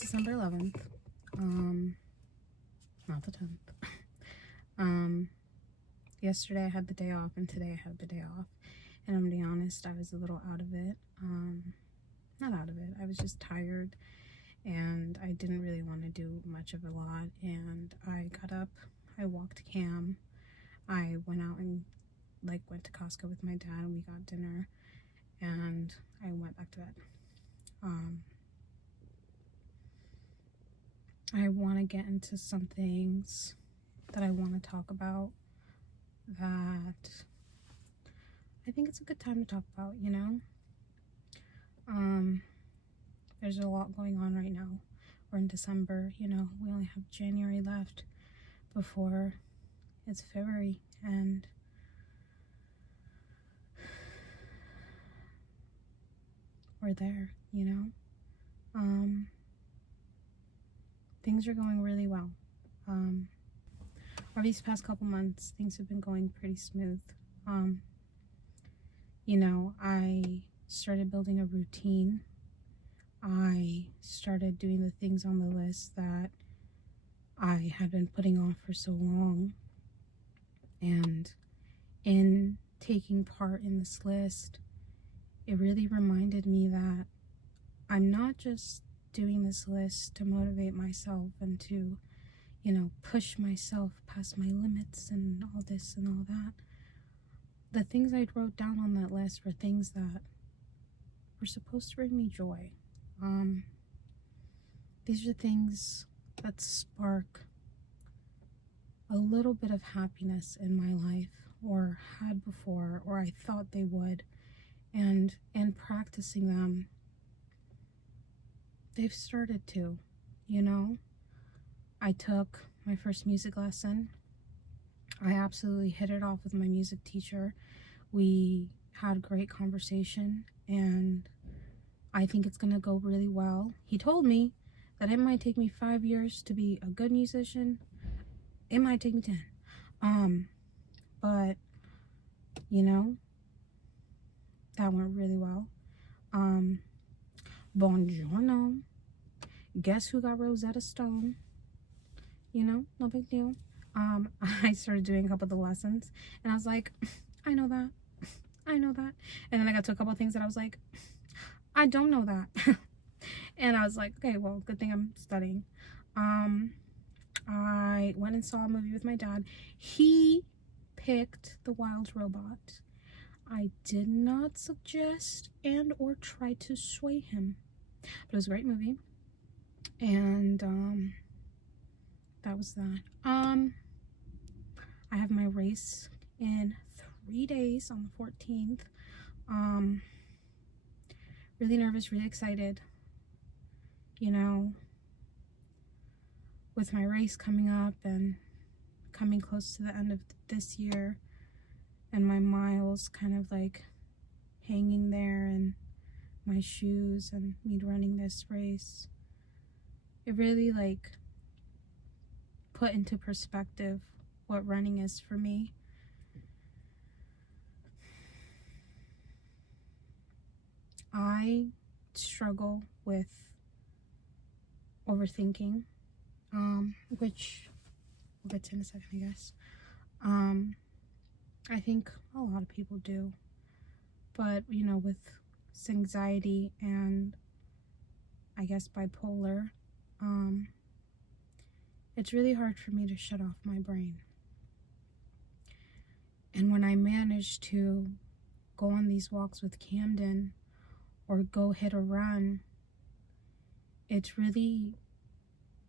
December 11th, not the 10th. Yesterday I had the day off and today I had the day off, and I'm gonna be honest, I was a little out of it. Not out of it, I was just tired and I didn't really want to do much of a lot, and I got up, I walked Cam, I went out and went to Costco with my dad and we got dinner, and I went back to bed. I want to get into some things that I want to talk about that I think it's a good time to talk about, you know? There's a lot going on right now. We're in December, you know, we only have January left before it's February, and we're there, you know? Things are going really well. Over these past couple months, things have been going pretty smooth. You know, I started building a routine. I started doing the things on the list that I had been putting off for so long. And in taking part in this list, it really reminded me that I'm not just doing this list to motivate myself and to, you know, push myself past my limits and all this and all that. The things I wrote down on that list were things that were supposed to bring me joy. These are things that spark a little bit of happiness in my life, or had before, or I thought they would, and practicing them, they've started to, you know? I took my first music lesson. I absolutely hit it off with my music teacher. We had great conversation, and I think it's gonna go really well. He told me that it might take me 5 years to be a good musician. It might take me 10. But, you know, that went really well. Buongiorno. Guess who got Rosetta Stone? You know, no big deal. I started doing a couple of the lessons, and I was like, I know that. I know that. And then I got to a couple of things that I was like, I don't know that. And I was like, okay, well, good thing I'm studying. I went and saw a movie with my dad. He picked The Wild Robot. I did not suggest and or try to sway him, but it was a great movie. And that was that. I have my race in 3 days on the 14th. Really nervous, really excited. You know, with my race coming up and coming close to the end of this year, and my miles kind of like hanging there, and my shoes, and me running this race, it really like put into perspective what running is for me. I struggle with overthinking, which we'll get to in a second, I guess. I think a lot of people do, but you know, with anxiety and I guess bipolar, it's really hard for me to shut off my brain. And when I manage to go on these walks with Camden or go hit a run, it's really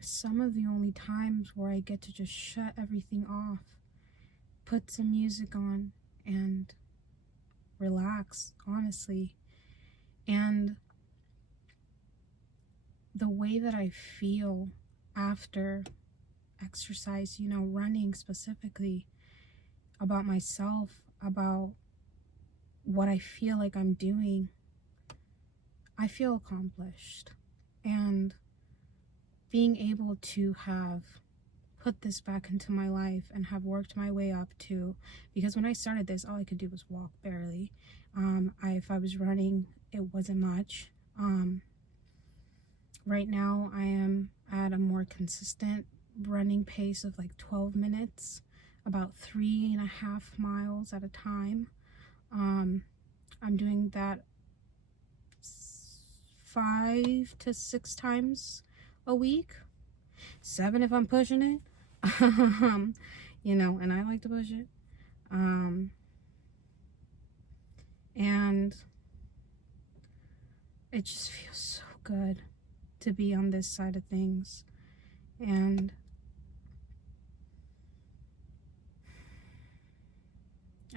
some of the only times where I get to just shut everything off, put some music on, and relax, honestly. And the way that I feel after exercise, you know, running specifically, about myself, about what I feel like I'm doing, I feel accomplished. And being able to have put this back into my life and have worked my way up to, because when I started this, all I could do was walk barely. If I was running, it wasn't much. Right now, I am at a more consistent running pace of like 12 minutes, about 3.5 miles at a time. I'm doing that 5 to 6 times a week, 7 if I'm pushing it. You know, and I like to push it. And it just feels so good to be on this side of things. And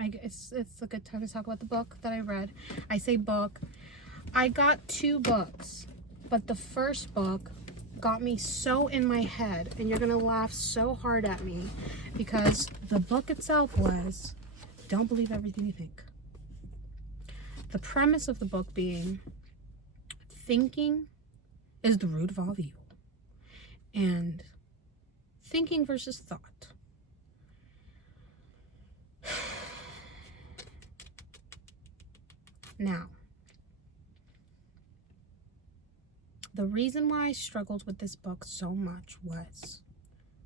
I guess it's a good time to talk about the book that I read. I say book. I got 2 books, but the first book got me so in my head, and you're gonna laugh so hard at me, because the book itself was Don't Believe Everything You Think. The premise of the book being thinking is the root of all evil, and thinking versus thought. Now, the reason why I struggled with this book so much was,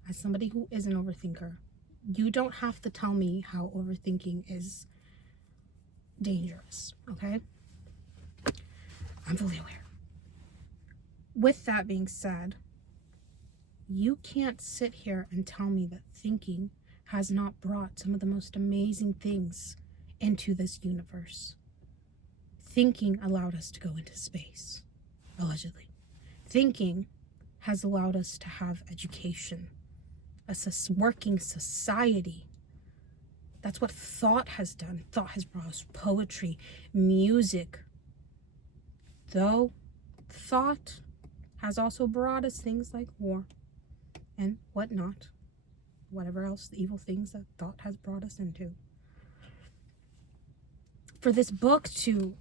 as somebody who is an overthinker, you don't have to tell me how overthinking is dangerous, okay? I'm fully aware. With that being said, you can't sit here and tell me that thinking has not brought some of the most amazing things into this universe. Thinking allowed us to go into space, allegedly. Thinking has allowed us to have education, a working society. That's what thought has done. Thought has brought us poetry, music. Though thought has also brought us things like war and whatnot, whatever else, the evil things that thought has brought us into. For this book to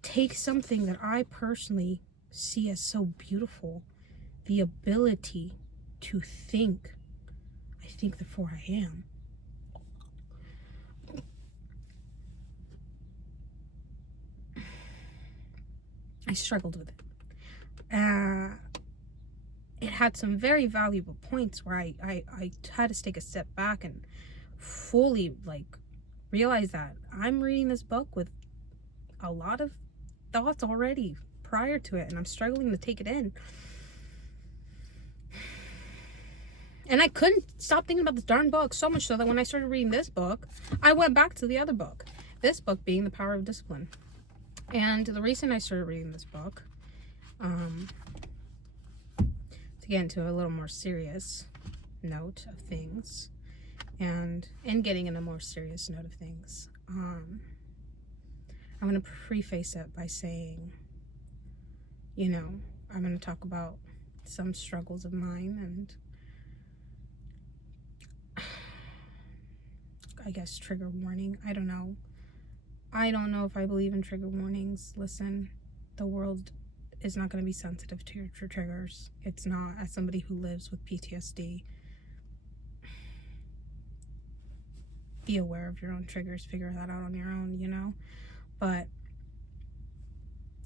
take something that I personally see as so beautiful, the ability to think, I think therefore I am. I struggled with it. It had some very valuable points where I had to take a step back and fully realize that I'm reading this book with a lot of thoughts already prior to it, and I'm struggling to take it in. And I couldn't stop thinking about this darn book, so much so that when I started reading this book, I went back to the other book. This book being The Power of Discipline. And the reason I started reading this book, to get into a little more serious note of things, and in getting in a more serious note of things, I'm going to preface it by saying, you know, I'm going to talk about some struggles of mine, and I guess trigger warning. I don't know if I believe in trigger warnings. Listen, the world is not going to be sensitive to your triggers. It's not. As somebody who lives with PTSD, be aware of your own triggers, figure that out on your own, you know? But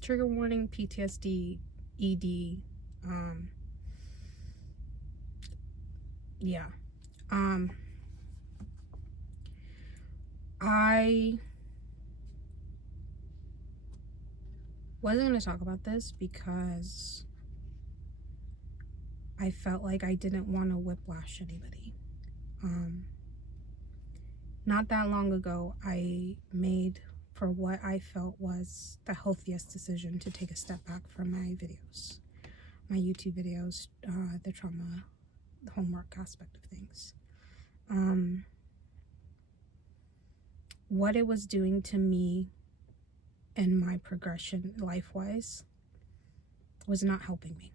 trigger warning, PTSD, ED, yeah. I wasn't going to talk about this because I felt like I didn't want to whiplash anybody. Not that long ago, I made, for what I felt was the healthiest decision, to take a step back from my videos, my YouTube videos, the trauma, the homework aspect of things. What it was doing to me and my progression life-wise was not helping me.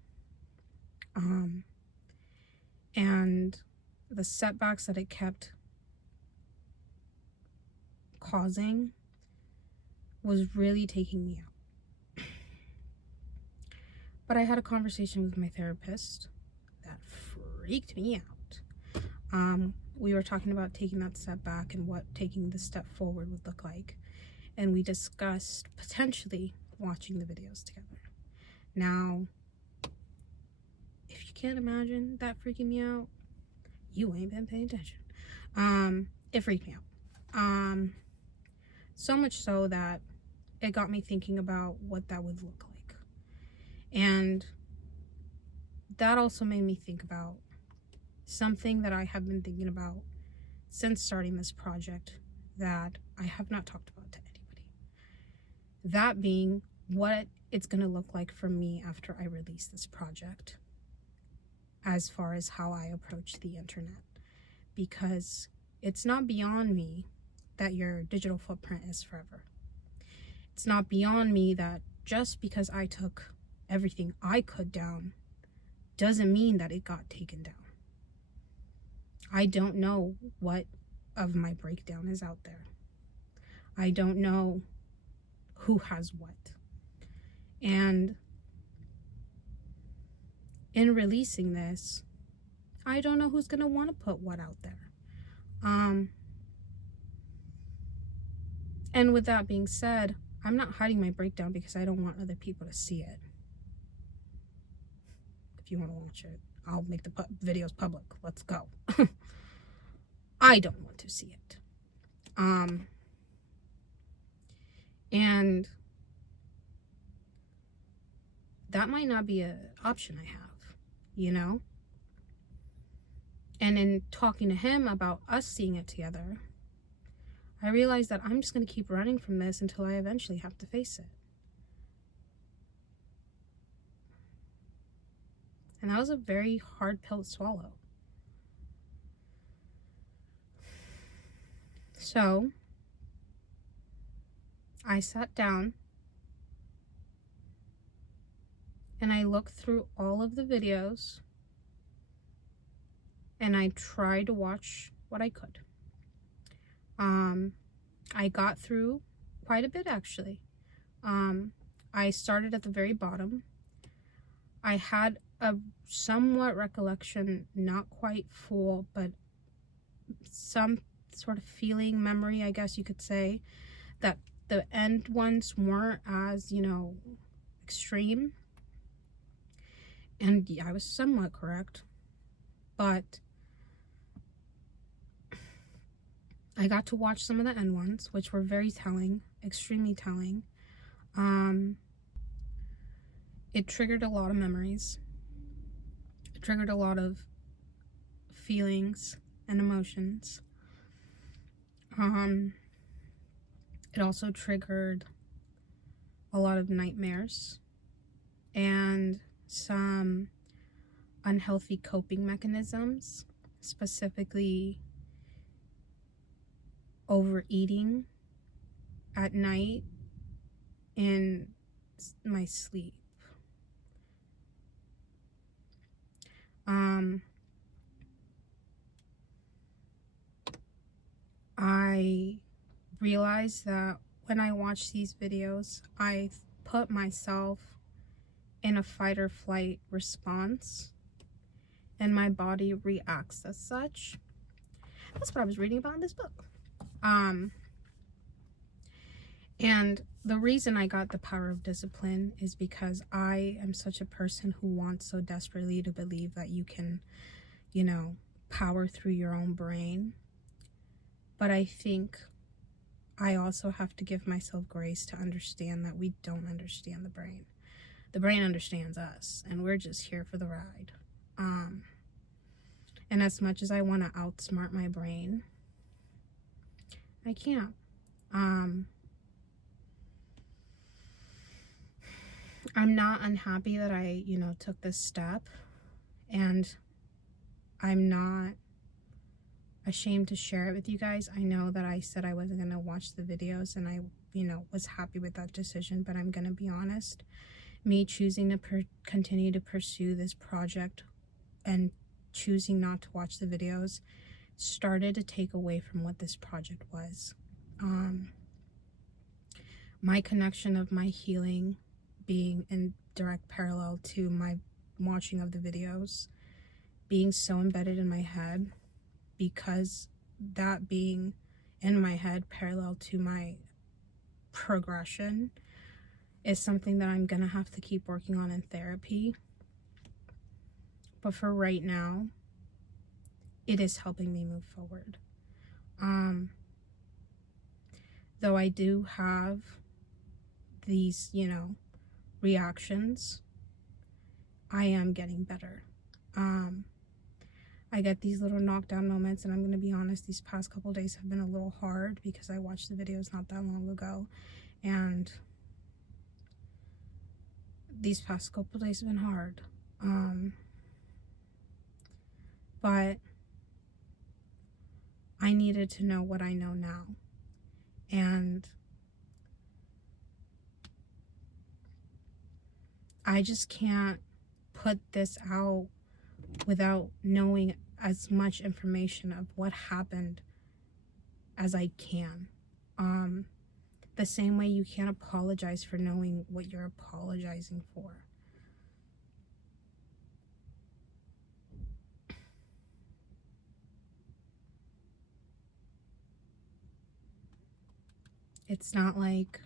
And the setbacks that it kept causing was really taking me out. But I had a conversation with my therapist that freaked me out. We were talking about taking that step back and what taking the step forward would look like. And we discussed potentially watching the videos together. Now, if you can't imagine that freaking me out, you ain't been paying attention. It freaked me out. So much so that it got me thinking about what that would look like. And that also made me think about something that I have been thinking about since starting this project that I have not talked about to anybody. That being what it's going to look like for me after I release this project, as far as how I approach the internet. Because it's not beyond me that your digital footprint is forever. It's not beyond me that just because I took everything I could down doesn't mean that it got taken down. I don't know what of my breakdown is out there. I don't know who has what. And in releasing this, I don't know who's going to want to put what out there. And with that being said, I'm not hiding my breakdown because I don't want other people to see it. If you want to watch it, I'll make the videos public. Let's go. I don't want to see it. And that might not be an option I have, you know? And in talking to him about us seeing it together, I realized that I'm just going to keep running from this until I eventually have to face it. And that was a very hard pill to swallow. So, I sat down and I looked through all of the videos and I tried to watch what I could. I got through quite a bit, actually. I started at the very bottom. I had a somewhat recollection, not quite full, but some sort of feeling, memory, I guess you could say, that the end ones weren't as, extreme. And yeah, I was somewhat correct. But I got to watch some of the end ones, which were very telling, extremely telling. It triggered a lot of memories. It triggered a lot of feelings and emotions. It also triggered a lot of nightmares and some unhealthy coping mechanisms, specifically overeating at night in my sleep. I realized that when I watch these videos, I put myself in a fight or flight response, and my body reacts as such. That's what I was reading about in this book. And the reason I got The Power of Discipline is because I am such a person who wants so desperately to believe that you can, power through your own brain. But I think I also have to give myself grace to understand that we don't understand the brain. The brain understands us, and we're just here for the ride. And as much as I want to outsmart my brain, I can't. I'm not unhappy that I, took this step, and I'm not ashamed to share it with you guys. I know that I said I wasn't going to watch the videos, and I, was happy with that decision, but I'm going to be honest. Me choosing to continue to pursue this project and choosing not to watch the videos started to take away from what this project was. My connection of my healing being in direct parallel to my watching of the videos, being so embedded in my head, because that being in my head parallel to my progression is something that I'm gonna have to keep working on in therapy. But for right now, it is helping me move forward. Though I do have these, reactions, I am getting better. I get these little knockdown moments, and I'm going to be honest, these past couple days have been a little hard because I watched the videos not that long ago, and these past couple days have been hard. But I needed to know what I know now, and I just can't put this out without knowing as much information of what happened as I can. The same way you can't apologize for knowing what you're apologizing for. It's not like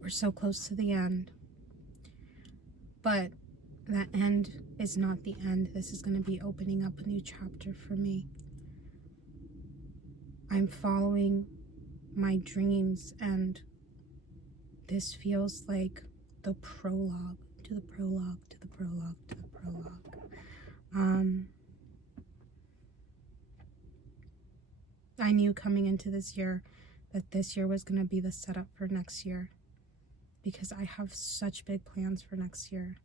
we're so close to the end, but that end is not the end. This is going to be opening up a new chapter for me. I'm following my dreams, and this feels like the prologue to the prologue to the prologue to the prologue. I knew coming into this year that this year was going to be the setup for next year, because I have such big plans for next year.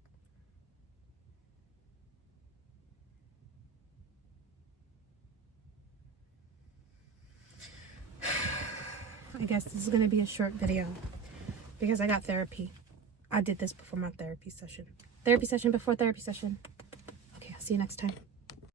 I guess this is going to be a short video because I got therapy. I did this before my therapy session. Therapy session before therapy session. Okay, I'll see you next time.